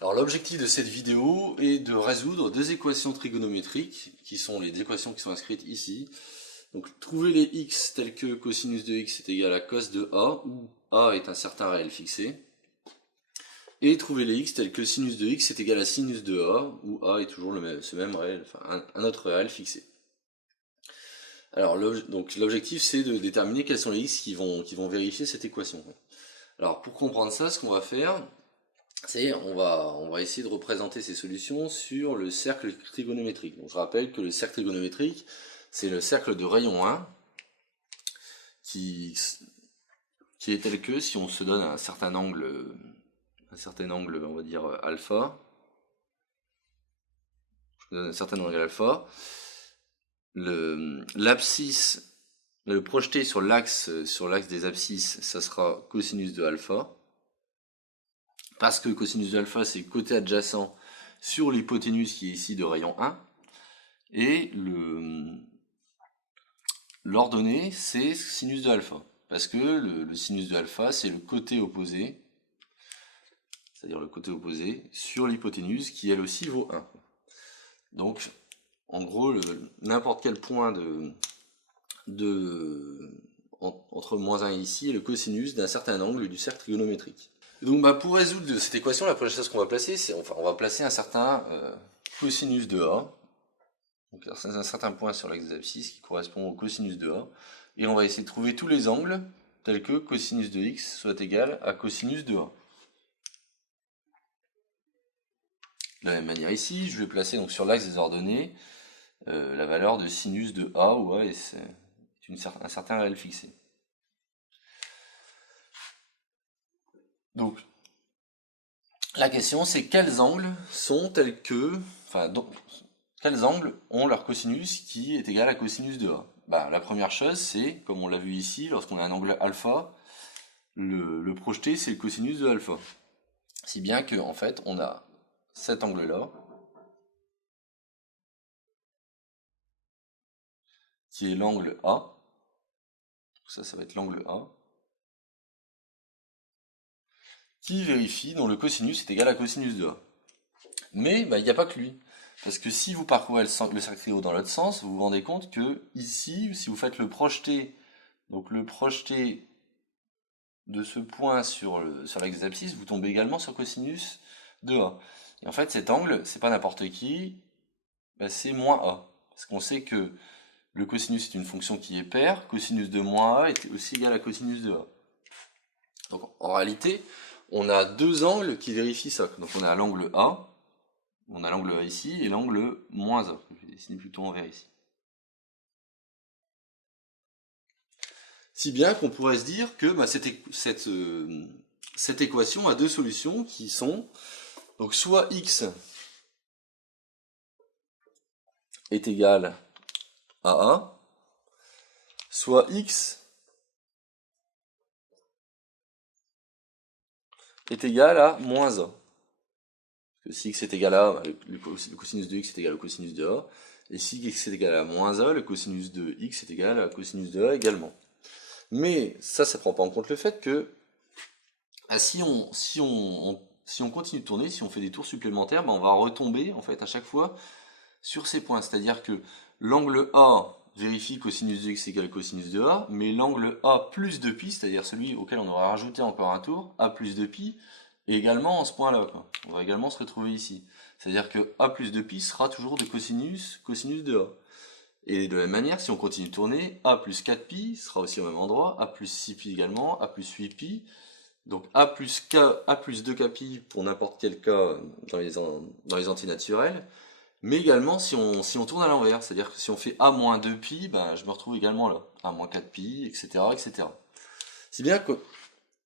Alors l'objectif de cette vidéo est de résoudre deux équations trigonométriques, qui sont les équations qui sont inscrites ici. Donc trouver les x tels que cosinus de x est égal à cos de a, où a est un certain réel fixé. Et trouver les x tels que sinus de x est égal à sinus de a, où a est toujours ce même réel, enfin un autre réel fixé. Alors l'objectif c'est de déterminer quels sont les x qui vont vérifier cette équation. Alors pour comprendre ça, ce qu'on va faire, c'est on va essayer de représenter ces solutions sur le cercle trigonométrique. Donc je rappelle que le cercle trigonométrique, c'est le cercle de rayon 1 qui est tel que si on se donne un certain angle, on va dire alpha, je donne un certain angle alpha, l'abscisse, le projeté sur l'axe des abscisses, ça sera cosinus de alpha, parce que cosinus de alpha c'est le côté adjacent sur l'hypoténuse qui est ici de rayon 1, et l'ordonnée c'est sinus de alpha, parce que le sinus de alpha c'est le côté opposé, c'est-à-dire le côté opposé sur l'hypoténuse qui elle aussi vaut 1. Donc en gros n'importe quel point entre moins 1 et ici est le cosinus d'un certain angle du cercle trigonométrique. Donc pour résoudre cette équation, la première chose qu'on va placer, c'est on va placer un certain cosinus de A. Donc c'est un certain point sur l'axe des abscisses qui correspond au cosinus de A. Et on va essayer de trouver tous les angles tels que cosinus de x soit égal à cosinus de A. De la même manière ici, je vais placer donc sur l'axe des ordonnées la valeur de sinus de A, où A est un certain réel fixé. Donc, la question c'est quels angles sont tels que, quels angles ont leur cosinus qui est égal à cosinus de A. La première chose c'est, comme on l'a vu ici, lorsqu'on a un angle alpha, le projeté c'est le cosinus de alpha. Si bien que en fait on a cet angle là, qui est l'angle A, ça va être l'angle A, qui vérifie dont le cosinus est égal à cosinus de A. Mais il n'y a pas que lui. Parce que si vous parcourez le cercle trigo dans l'autre sens, vous vous rendez compte que ici, si vous faites le projeté, donc le projeté de ce point sur l'axe des abscisses, vous tombez également sur cosinus de A. Et en fait, cet angle, c'est pas n'importe qui, c'est moins A. Parce qu'on sait que le cosinus est une fonction qui est paire, cosinus de moins A est aussi égal à cosinus de A. Donc en réalité, on a deux angles qui vérifient ça. Donc on a l'angle A, on a l'angle A ici, et l'angle moins A. Je vais dessiner plutôt en vert ici. Si bien qu'on pourrait se dire que cette équation a deux solutions qui sont, donc soit x est égal à A, soit x est égal à moins A. Parce que si x est égal à A, le cosinus de x est égal au cosinus de A, et si x est égal à moins A, le cosinus de x est égal à cosinus de A également. Mais ça prend pas en compte le fait que si on continue de tourner, si on fait des tours supplémentaires, on va retomber en fait à chaque fois sur ces points. C'est-à-dire que l'angle A vérifie cosinus de x égale cosinus de A, mais l'angle A plus 2π, c'est-à-dire celui auquel on aura rajouté encore un tour, A plus 2π, est également en ce point-là. On va également se retrouver ici. C'est-à-dire que A plus 2π sera toujours de cosinus de A. Et de la même manière, si on continue de tourner, A plus 4π sera aussi au même endroit, A plus 6π également, A plus 8π. Donc A plus 2kπ pour n'importe quel cas dans les antinaturels. Mais également si on tourne à l'envers, c'est-à-dire que si on fait A moins 2π, je me retrouve également là. A moins 4π, etc. etc. Si bien que,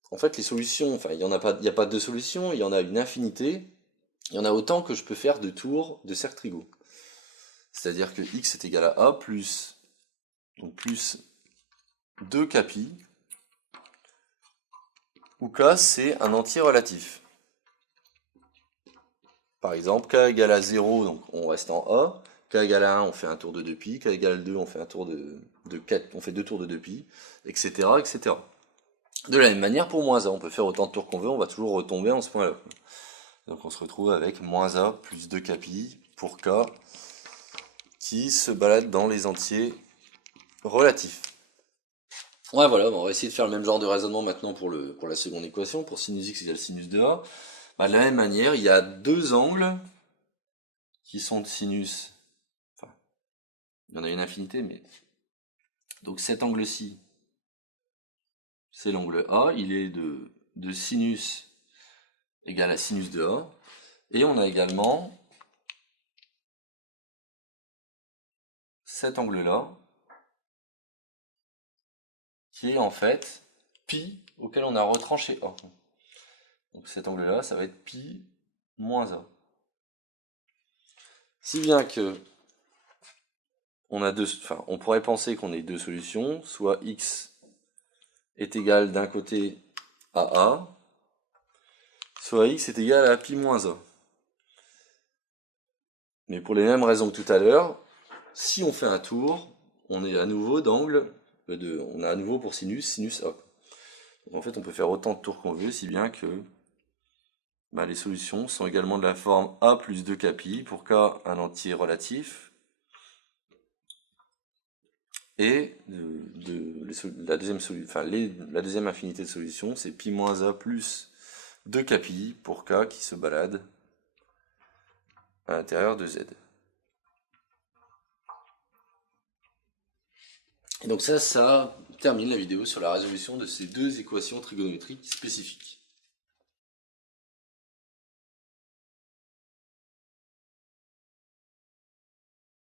en fait, les solutions, il n'y a pas deux solutions, il y en a une infinité. Il y en a autant que je peux faire de tours de cercle trigo. C'est-à-dire que x est égal à A plus 2kπ, où k c'est un entier relatif. Par exemple, k égale à 0, donc on reste en A, k égale à 1, on fait un tour de 2π, k égale à 2, on fait un tour de 4, on fait deux tours de 2π, etc., etc. De la même manière pour moins A, on peut faire autant de tours qu'on veut, on va toujours retomber en ce point-là. Donc on se retrouve avec moins a plus 2kπ pour k qui se balade dans les entiers relatifs. Ouais, voilà, on va essayer de faire le même genre de raisonnement maintenant pour la seconde équation, pour sinus x égale sinus de a. Bah, de la même manière, il y a deux angles qui sont de sinus. Enfin, il y en a une infinité, mais. Donc cet angle-ci, c'est l'angle A, il est de sinus égale à sinus de A. Et on a également cet angle-là, qui est en fait pi auquel on a retranché A. Donc cet angle-là, ça va être pi moins A. Si bien que on pourrait penser qu'on ait deux solutions, soit x est égal d'un côté à A, soit x est égal à pi moins A. Mais pour les mêmes raisons que tout à l'heure, si on fait un tour, on est à nouveau d'angle, on a à nouveau pour sinus A. Donc en fait, on peut faire autant de tours qu'on veut, si bien que les solutions sont également de la forme A plus 2kπ, pour k un entier relatif, et la deuxième infinité de solution, c'est pi moins a plus 2kπ pour k qui se balade à l'intérieur de z. Et donc ça termine la vidéo sur la résolution de ces deux équations trigonométriques spécifiques.